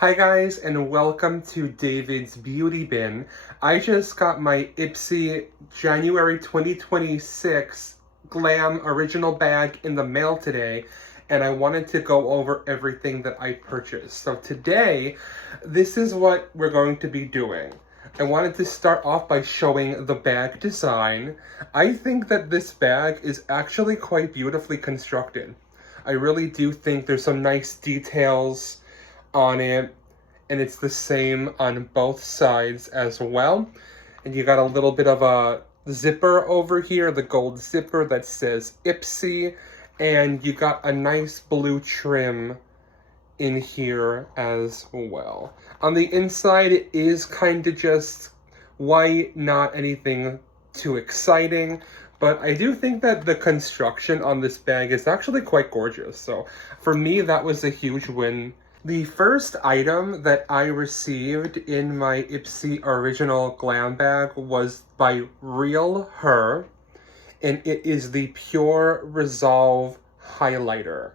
Hi guys, and welcome to David's Beauty Bin. I just got my Ipsy January 2026 Glam original bag in the mail today, and I wanted to go over everything that I purchased. So today, this is what we're going to be doing. I wanted to start off by showing the bag design. I think that this bag is actually quite beautifully constructed. I really do think there's some nice details on it, and it's the same on both sides as well. And you got a little bit of a zipper over here, the gold zipper that says Ipsy, and you got a nice blue trim in here as well. On the inside, it is kind of just white, not anything too exciting, but I do think that the construction on this bag is actually quite gorgeous. So for me, that was a huge win. The first item that I received in my Ipsy original glam bag was by Real Her, and it is the Pure Resolve highlighter.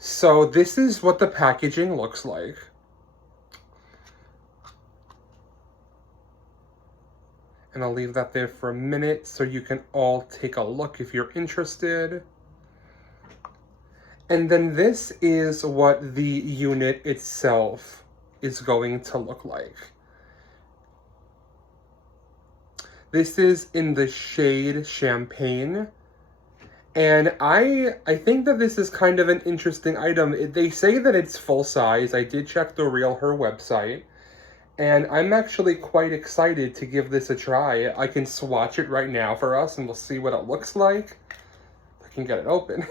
So this is what the packaging looks like. And I'll leave that there for a minute so you can all take a look if you're interested. And then this is what the unit itself is going to look like. This is in the shade Champagne. And I think that this is kind of an interesting item. They say that it's full size. I did check the Real Her website. And I'm actually quite excited to give this a try. I can swatch it right now for us and we'll see what it looks like. If I can get it open.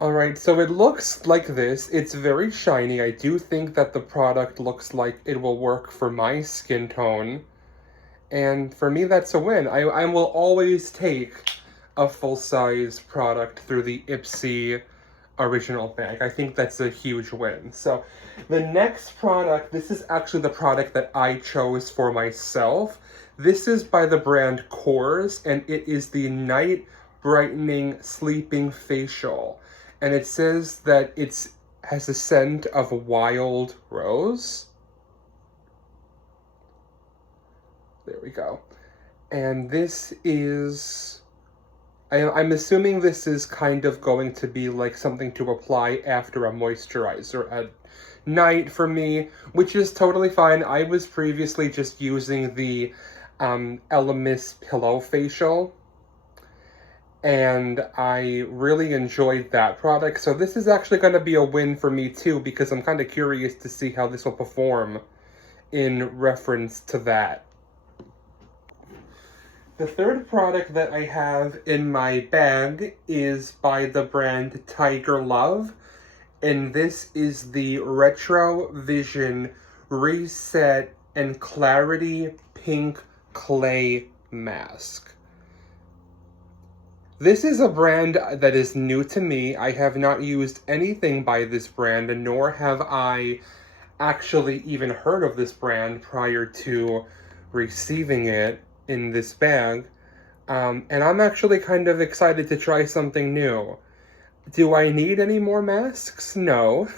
Alright, so it looks like this. It's very shiny. I do think that the product looks like it will work for my skin tone. And for me, that's a win. I will always take a full-size product through the Ipsy original bag. I think that's a huge win. So the next product, this is actually the product that I chose for myself. This is by the brand Kors, and it is the Night Brightening Sleeping Facial. And it says that it has a scent of wild rose. There we go. And this is, I'm assuming this is kind of going to be like something to apply after a moisturizer at night for me, which is totally fine. I was previously just using the Elemis Pillow Facial, and I really enjoyed that product. So this is actually going to be a win for me too, because I'm kind of curious to see how this will perform in reference to that. The third product that I have in my bag is by the brand Tiger Love, and this is the Retro Vision Reset and Clarity Pink Clay Mask. This is a brand that is new to me. I have not used anything by this brand, nor have I actually even heard of this brand prior to receiving it in this bag. And I'm actually kind of excited to try something new. Do I need any more masks? No.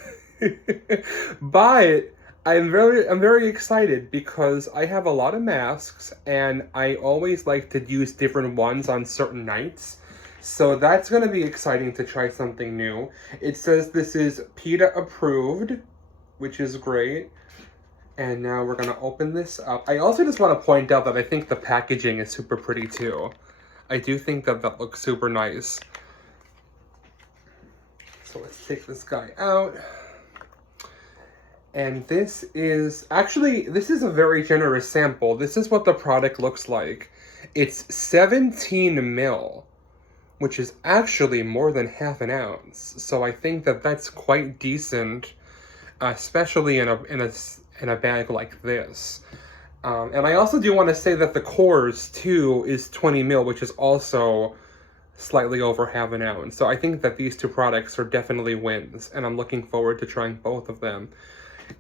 But I'm very excited because I have a lot of masks and I always like to use different ones on certain nights. So that's going to be exciting to try something new. It says this is PETA approved, which is great. And now we're going to open this up. I also just want to point out that I think the packaging is super pretty too. I do think that that looks super nice. So let's take this guy out. And this is a very generous sample. This is what the product looks like. It's 17 mil, which is actually more than half an ounce. So I think that that's quite decent, especially in a bag like this. And I also do want to say that the Kors too is 20 mil, which is also slightly over half an ounce. So I think that these two products are definitely wins, and I'm looking forward to trying both of them.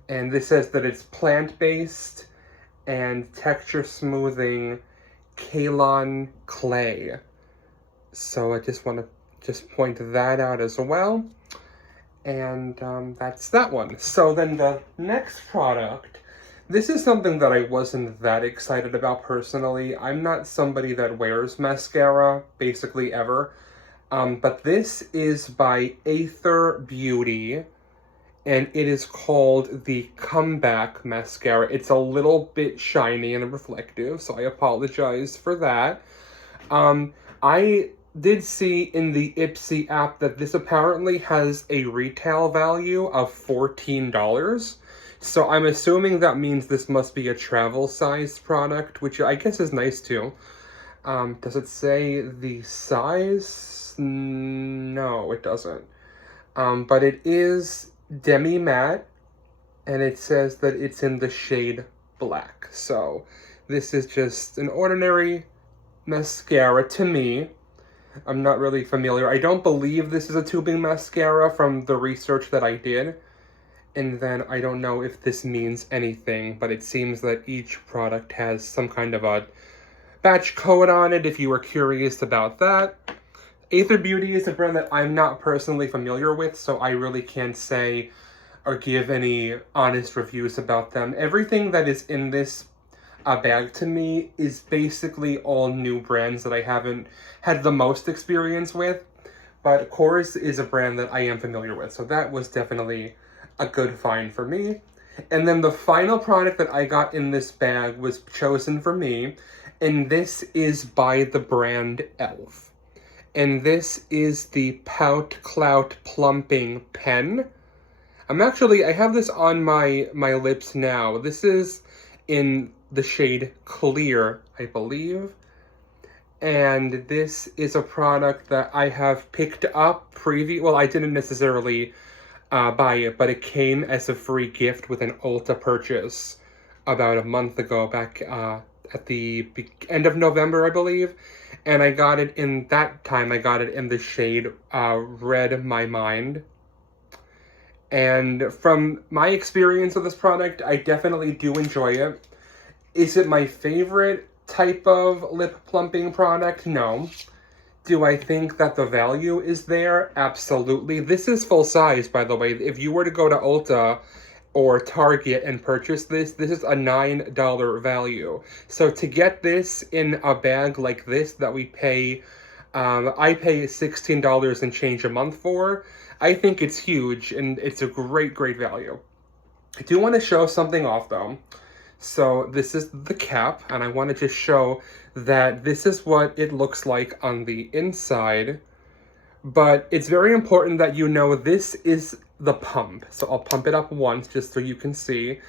And this says that it's plant-based and texture smoothing Kaolin clay. So I just want to point that out as well. And that's that one. So then the next product, this is something that I wasn't that excited about personally. I'm not somebody that wears mascara basically ever. But this is by Aether Beauty, and it is called the Comeback Mascara. It's a little bit shiny and reflective, so I apologize for that. I did see in the Ipsy app that this apparently has a retail value of $14. So I'm assuming that means this must be a travel-sized product, which I guess is nice too. Does it say the size? No, it doesn't. But it is demi-matte, and it says that it's in the shade black. So this is just an ordinary mascara to me. I'm not really familiar. I don't believe this is a tubing mascara from the research that I did. And then I don't know if this means anything, but it seems that each product has some kind of a batch code on it if you were curious about that. Aether Beauty is a brand that I'm not personally familiar with, so I really can't say or give any honest reviews about them. Everything that is in this bag to me is basically all new brands that I haven't had the most experience with, but Kors is a brand that I am familiar with, so that was definitely a good find for me. And then the final product that I got in this bag was chosen for me, and this is by the brand e.l.f. And this is the Pout Clout Plumping Pen. I have this on my lips now. This is in the shade Clear, I believe. And this is a product that I have picked up well, I didn't necessarily buy it, but it came as a free gift with an Ulta purchase about a month ago, back at the end of November, I believe. And I got it in the shade Red My Mind. And from my experience with this product, I definitely do enjoy it. Is it my favorite type of lip plumping product? No. Do I think that the value is there? Absolutely. This is full size, by the way. If you were to go to Ulta or Target and purchase this is a $9 value. So to get this in a bag like this that we pay, I pay $16 and change a month for, I think it's huge and it's a great, great value. I do want to show something off though. So this is the cap, and I want to just show that this is what it looks like on the inside. But it's very important that you know this is the pump. So I'll pump it up once just so you can see.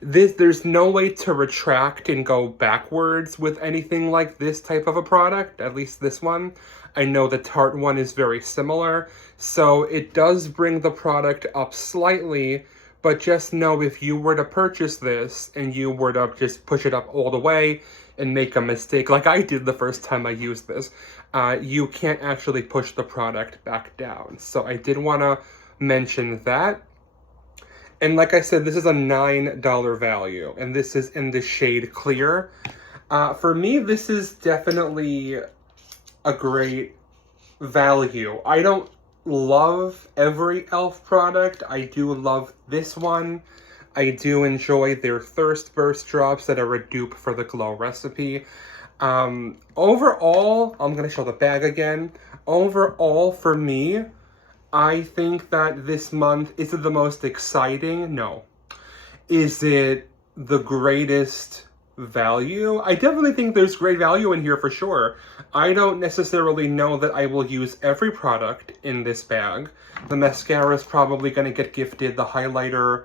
There's no way to retract and go backwards with anything like this type of a product, at least this one. I know the Tarte one is very similar. So it does bring the product up slightly, but just know if you were to purchase this and you were to just push it up all the way and make a mistake like I did the first time I used this, you can't actually push the product back down. So I did want to mention that. And like I said, this is a $9 value, and this is in the shade Clear. For me, this is definitely a great value. I don't love every e.l.f. product. I do love this one. I do enjoy their Thirst Burst drops that are a dupe for the Glow recipe. Overall, I'm going to show the bag again. Overall, for me, I think that this month, is it the most exciting? No. Is it the greatest value? I definitely think there's great value in here for sure. I don't necessarily know that I will use every product in this bag. The mascara is probably going to get gifted. The highlighter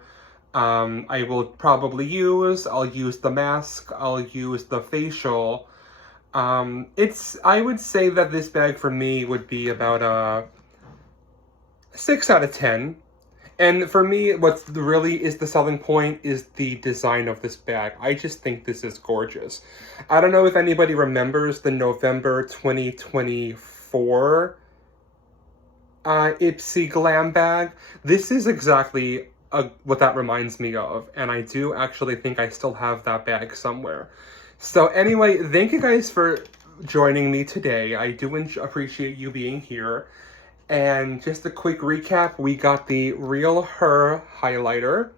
I will probably use. I'll use the mask. I'll use the facial. I would say that this bag for me would be about a 6 out of 10. And for me, what really is the selling point is the design of this bag. I just think this is gorgeous. I don't know if anybody remembers the November 2024 Ipsy Glam bag. This is exactly what that reminds me of. And I do actually think I still have that bag somewhere. So anyway, thank you guys for joining me today. I do appreciate you being here. And just a quick recap, we got the Real Her highlighter.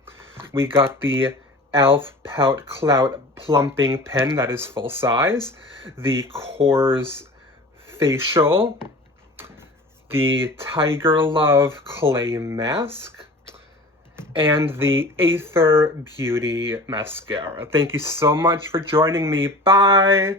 We got the e.l.f. Pout Clout Plumping Pen that is full size. The Kors Facial. The Tiger Love Clay Mask. And the Aether Beauty Mascara. Thank you so much for joining me. Bye!